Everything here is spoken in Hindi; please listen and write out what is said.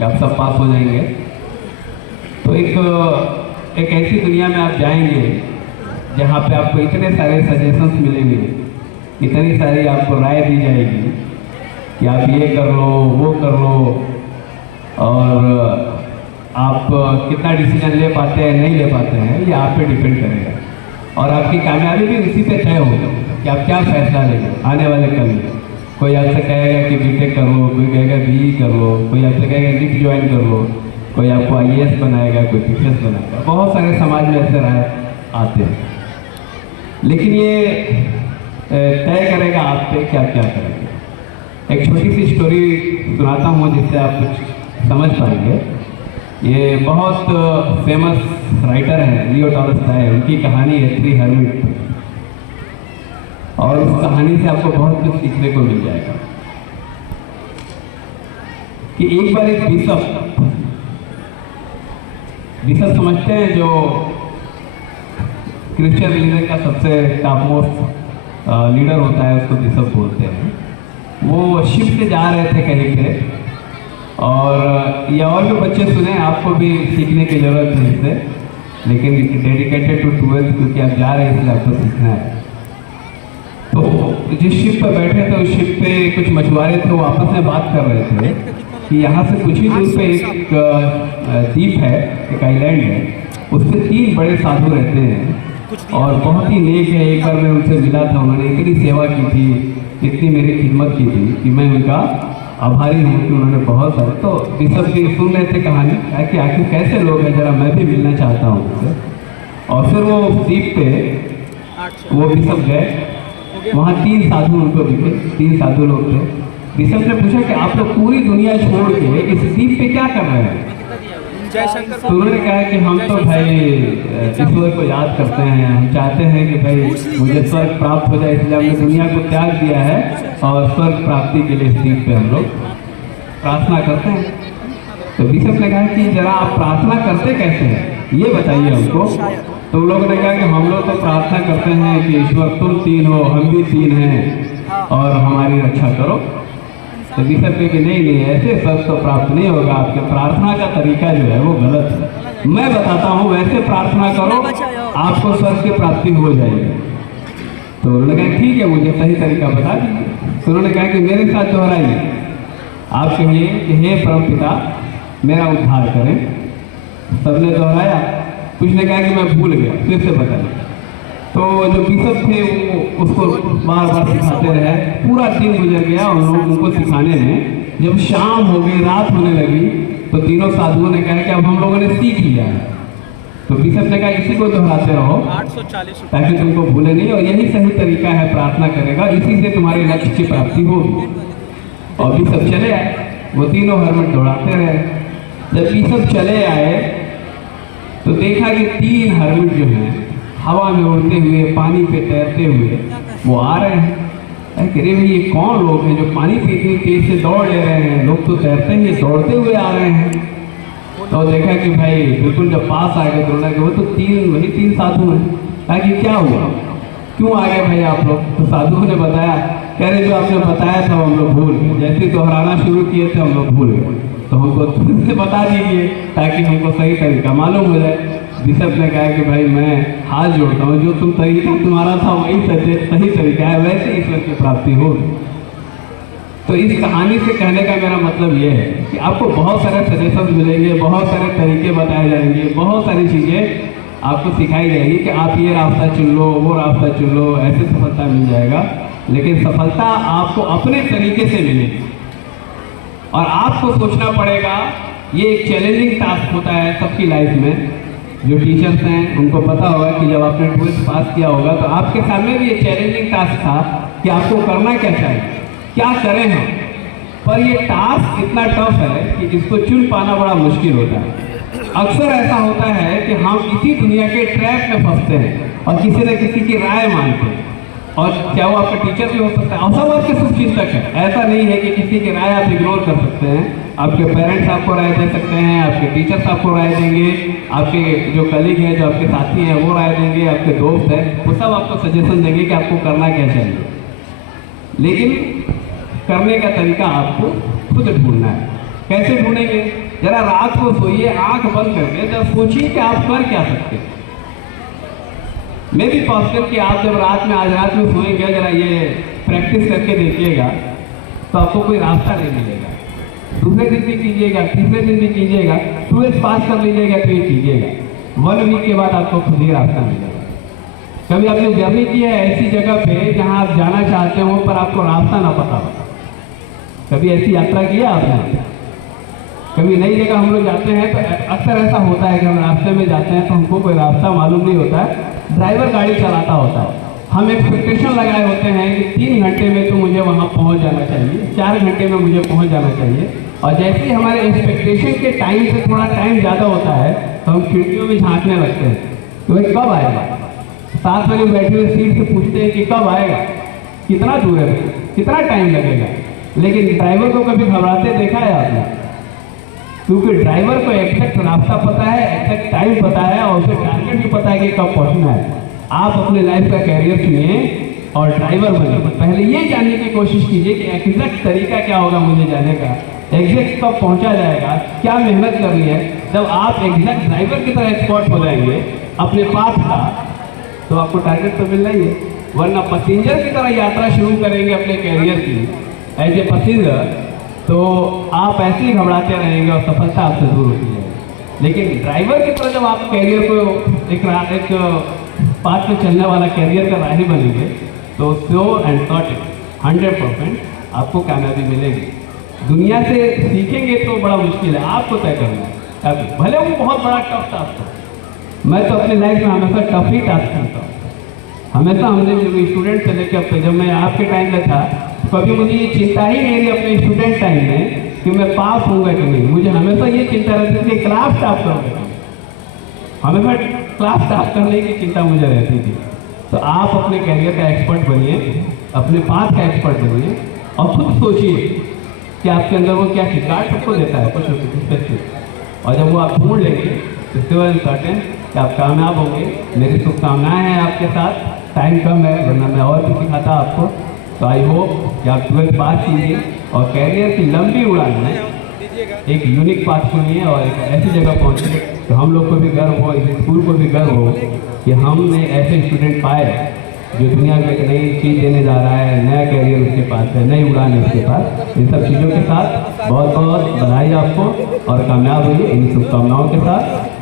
कि आप सब पास हो जाएंगे। तो एक ऐसी दुनिया में आप जाएंगे जहाँ पे आपको इतने सारे सजेशंस मिलेंगे, इतनी सारी आपको राय दी जाएगी कि आप ये कर लो, वो कर लो, और आप कितना डिसीजन ले पाते हैं नहीं ले पाते हैं ये आप पे डिपेंड करेगा। और आपकी कामयाबी भी उसी पे तय होगी कि आप क्या फैसला लेंगे आने वाले कल में। कोई आपसे कहेगा कि बीटेक कर लो, कोई कहेगा बीई कर लो, कोई आपसे कहेगा नीट ज्वाइन कर लो, कोई आपको आईएएस बनाएगा, कोई टीचर्स बनाएगा। बहुत सारे समाज में ऐसे राय आते हैं, लेकिन ये तय करेगा आप पे कि आप क्या करेंगे। एक छोटी सी स्टोरी सुनाता हूँ जिससे आप कुछ समझ पाएंगे। ये बहुत फेमस राइटर हैं लियो टॉल्स्टॉय, उनकी कहानी है थ्री हर्मिट, और उस कहानी से आपको बहुत कुछ सीखने को मिल जाएगा। कि एक बार एक बिशप समझते हैं जो क्रिश्चियन रिलीजन का सबसे टॉप मोस्ट लीडर होता है, उसको बिशप बोलते हैं। वो शिप से जा रहे थे कहीं पे, और ये और भी बच्चे सुने, आपको भी सीखने की जरूरत है इससे, लेकिन डेडिकेटेड टू 12th क्योंकि आप जा रहे हैं इसलिए आपको सीखना है। तो जिस शिप पर बैठे थे उस शिप पे कुछ मछुआरे थे, वो आपस में बात कर रहे थे कि यहाँ से कुछ ही दूर पे एक द्वीप है, एक आइलैंड है, उस पर 3 बड़े साधु रहते हैं और बहुत ही नेक है। एक बार मैं उनसे मिला था, उन्होंने इतनी सेवा की थी, इतनी मेरी खिदमत की थी कि मैं उनका आभारी हूँ कि उन्होंने बहुत सारे। तो बिशप जी सुन रहे थे कहानी कि आखिर कैसे लोग हैं, जरा मैं भी मिलना चाहता हूँ उनसे। और फिर वो द्वीप पे वो बिशप गए, वहाँ 3 साधु उनको दिखे, 3 साधु लोग थे। बिशप ने पूछा कि आप लोग पूरी दुनिया छोड़ के इस द्वीप पे क्या कर रहे हैं? तो उन्होंने कहा कि हम तो भाई ईश्वर को याद करते हैं, हम चाहते हैं कि भाई मुझे स्वर्ग प्राप्त हो जाए, इसलिए हमने दुनिया को त्याग दिया है और स्वर्ग प्राप्ति के लिए इस द्वीप पे हम लोग प्रार्थना करते हैं। तो बिशप ने कहा कि जरा आप प्रार्थना करते कैसे हैं ये बताइए हमको। तो लोगों ने कहा कि हम लोग तो प्रार्थना करते हैं कि ईश्वर तुम 3 हो, हम भी 3 हैं और हमारी रक्षा करो। तो बिशप के नहीं, ऐसे स्वर्ग तो प्राप्त नहीं होगा, आपके प्रार्थना का तरीका जो है वो गलत है। मैं बताता हूँ, वैसे प्रार्थना करो आपको स्वर्ग की प्राप्ति हो जाएगी। तो उन्होंने कहा ठीक है, मुझे सही तरीका बता दीजिए। तो उन्होंने कहा कि मेरे साथ दोहराइए, आप कहिए कि हे परमपिता मेरा उद्धार करें। सबने दोहराया, कुछ ने कहा कि मैं भूल गया, फिर से बताइए। तो जो बिशप थे वो उसको बार बार सिखाते रहे, पूरा दिन गुजर गया उन लोगों उनको सिखाने में। जब शाम हो गई, रात होने लगी, तो तीनों साधुओं ने कहा कि अब हम लोगों ने सीख लिया है। तो बिशप ने कहा इसी को दोहराते रहो ताकि तुमको भूले नहीं, और यही सही तरीका है प्रार्थना करेगा, इसी से तुम्हारे लक्ष्य की प्राप्ति होगी। और बिशप चले आए, वो तीनों हरमट दौड़ाते रहे। जब बिशप चले आए तो देखा कि 3 हरमट जो हैं हवा में उड़ते हुए, पानी पे तैरते हुए वो आ रहे हैं। अरे भाई ये कौन लोग हैं जो पानी पे इतनी तेज से दौड़ ले रहे हैं? लोग तो तैरते हैं, ये दौड़ते हुए आ रहे हैं। तो देखा कि भाई बिल्कुल जब पास आ गए तो लगा वो तो वही 3 साधु हैं। कहा कि क्या हुआ, क्यों आ गए भाई आप लोग? तो साधुओं ने बताया, कह रहे जो आपने बताया था हम लोग भूल गए, जैसे दोहराना शुरू किए थे हम लोग भूल गए, तो हमको खुद से बता दीजिए ताकि हमको सही तरीका मालूम हो जाए। बिशप ने कहा कि भाई मैं हाथ जोड़ता हूँ, जो तुम तरीका तुम्हारा था वही सही तरीका है, वैसे ईश्वर की प्राप्ति हो। तो इस कहानी से कहने का मेरा मतलब ये है कि आपको बहुत सारे सजेशन मिलेंगे, बहुत सारे तरीके बताए जाएंगे, बहुत सारी चीज़ें आपको सिखाई जाएगी कि आप ये रास्ता चुन लो, वो रास्ता चुन लो, ऐसे सफलता मिल जाएगा। लेकिन सफलता आपको अपने तरीके से मिलेगी और आपको सोचना पड़ेगा। ये एक चैलेंजिंग टास्क होता है सबकी लाइफ में। जो टीचर्स हैं उनको पता होगा कि जब आपने 12th पास किया होगा तो आपके सामने भी ये चैलेंजिंग टास्क था कि आपको करना क्या चाहिए, क्या करें हम। पर ये टास्क इतना टफ है कि इसको चुन पाना बड़ा मुश्किल होता है। अक्सर ऐसा होता है कि हम इसी दुनिया के ट्रैप में फंसते हैं और किसी न किसी की राय मानते हैं, और क्या वो आपका टीचर भी हो सकता है, और सब आपके शुभचिंतक है। ऐसा नहीं है कि किसी की राय आप इग्नोर कर सकते हैं। आपके पेरेंट्स आपको राय दे सकते हैं, आपके टीचर्स आपको राय देंगे, आपके जो कलीग हैं, जो आपके साथी हैं वो राय देंगे, आपके दोस्त हैं वो सब आपको सजेशन देंगे कि आपको करना क्या चाहिए। लेकिन करने का तरीका आपको खुद ढूंढना है। कैसे ढूंढेंगे? जरा रात को सोइए आंख बंद करके, जरा सोचिए कि आप कर क्या सकते हैं। मैं भी पॉजिटिव कि आप जब रात में आज रात में सोएंगे, जरा ये प्रैक्टिस करके देखिएगा तो आपको कोई रास्ता नहीं मिलेगा। दूसरे दिन भी कीजिएगा, तीसरे दिन भी कीजिएगा, 12th पास कर लीजिएगा तो ये कीजिएगा, 1 वीक के बाद आपको खुद ही रास्ता मिलेगा। कभी आपने जर्नी की है ऐसी जगह पे जहां आप जाना चाहते हो पर आपको रास्ता ना पता हो? कभी ऐसी यात्रा की है आपने? कभी नई जगह हम लोग जाते हैं तो अक्सर ऐसा होता है कि हम रास्ते में जाते हैं तो हमको कोई रास्ता मालूम नहीं होता है, ड्राइवर गाड़ी चलाता होता है। हम एक्सपेक्टेशन लगाए होते हैं कि 3 घंटे में तो मुझे वहाँ पहुँच जाना चाहिए, 4 घंटे में मुझे पहुँच जाना चाहिए, और जैसे ही हमारे एक्सपेक्टेशन के टाइम से थोड़ा टाइम ज़्यादा होता है तो हम खिड़कियों में झांकने लगते हैं कि भाई कब आएगा। साथ में बैठे हुए सीट से पूछते हैं कि कब आएगा, कितना दूर है, कितना टाइम लगेगा। लेकिन ड्राइवर को कभी घबराते देखा है आपने? क्योंकि ड्राइवर को एग्जैक्ट रास्ता पता है, एग्जैक्ट टाइम पता है, और उसे टारगेट भी पता है कि कब पहुंचना है। आप अपने लाइफ का कैरियर चुनिए और ड्राइवर बनिए। पहले ये जानने की कोशिश कीजिए कि एग्जैक्ट तरीका क्या होगा मुझे जाने का, एग्जैक्ट कब पहुंचा जाएगा, क्या मेहनत करनी है। जब आप एग्जैक्ट ड्राइवर की तरह एक्सपर्ट हो जाएंगे अपने पाथ का, तो आपको टारगेट तो मिलना ही है। वरना पैसेंजर की तरह यात्रा शुरू करेंगे अपने कैरियर की एज ए पैसेंजर, तो आप ऐसे ही घबराते रहेंगे और सफलता आपसे दूर होती है। लेकिन ड्राइवर की तरह जब आप कैरियर को एक पाथ पे चलने वाला कैरियर का राही बनेंगे तो श्योर एंड सर्टेन 100% आपको कामयाबी मिलेगी। दुनिया से सीखेंगे तो बड़ा मुश्किल है, आपको तय करना है। भले वो बहुत बड़ा टफ टास्क हो, मैं तो अपनी लाइफ में हमेशा टफ ही टास्क करता हूँ। हमेशा हमने स्टूडेंट से लेकर अब तक, जब मैं आपके टाइम में था कभी मुझे ये चिंता ही नहीं रही अपने स्टूडेंट टाइम में कि मैं पास होऊंगा कि नहीं। मुझे हमेशा ये चिंता रहती थी क्लास टॉप करूँगा, हमेशा क्लास टॉप करने की चिंता मुझे रहती थी। तो आप अपने कैरियर का एक्सपर्ट बनिए, अपने पास का एक्सपर्ट बनिए, और खुद सोचिए कि आपके अंदर वो क्या शिकायत सबको देता है कुछ स्पेसिफिक, और जब वो आप ढूंढ लेंगे तो श्योर एंड सर्टेन कि आप कामयाब होंगे। मेरी शुभकामनाएं हैं आपके साथ। टाइम कम है वरना मैं और भी सिखाता आपको। तो आई होप कि आप 12th पास कीजिए और कैरियर की लंबी उड़ान में एक यूनिक पाथ चुनिए और एक ऐसी जगह पहुँचे तो हम लोग को भी गर्व हो, इस स्कूल को भी गर्व हो कि हमने ऐसे स्टूडेंट पाए जो दुनिया को एक नई चीज़ देने जा रहा है, नया कैरियर उसके पास है, नई उड़ान है उसके पास। इन सब चीज़ों के साथ बहुत बहुत बधाई आपको और कामयाब होइए इन शुभकामनाओं के साथ।